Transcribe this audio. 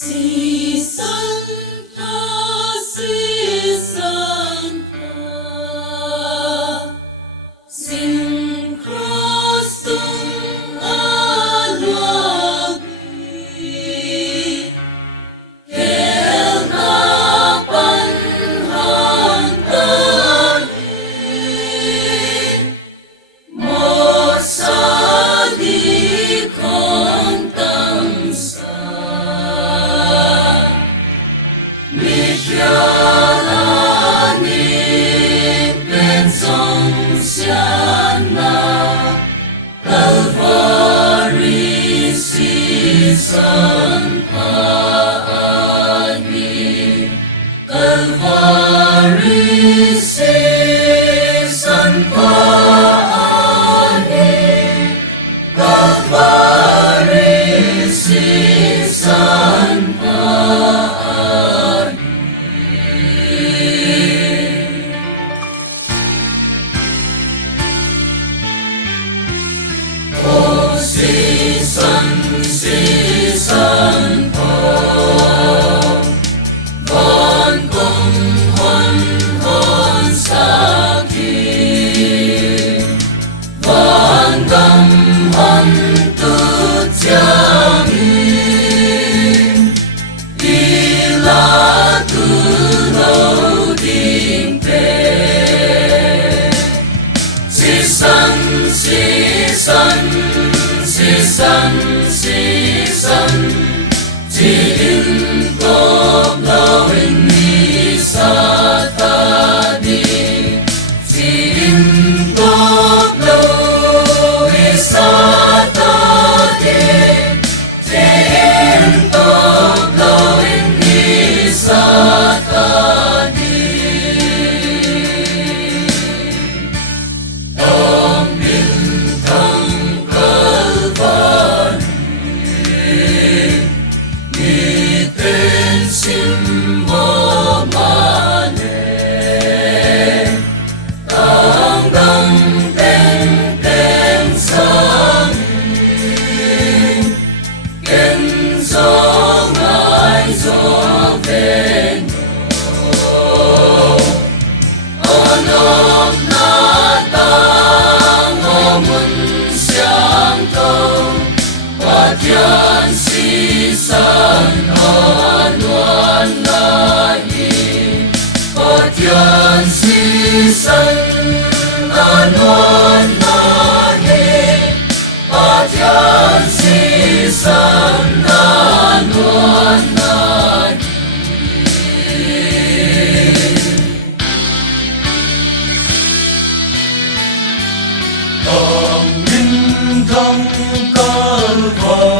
Si Santa, si Santa, sin Christum alagi, kel na panghantani, mo sa di kontamsa. Calvary season paagi, Calvary season paagi, Calvary season paagi. Oh, season po, hon kong hon sa akin, hon tu tiangin, ila tulo ding pe, season, tiin ko blowing ni sa tadi, tiin ko blowing sa tadi, tiin ko blowing ni sa tadi. Tong bintang simbo mane, tanggang teng sangin, kensong ay soveno, onok na tangomun siyang to, patyan sisan anuan lahi, patyan sisan anuan lahi, patyan sisan anuan lahi. Ang bintang Calvary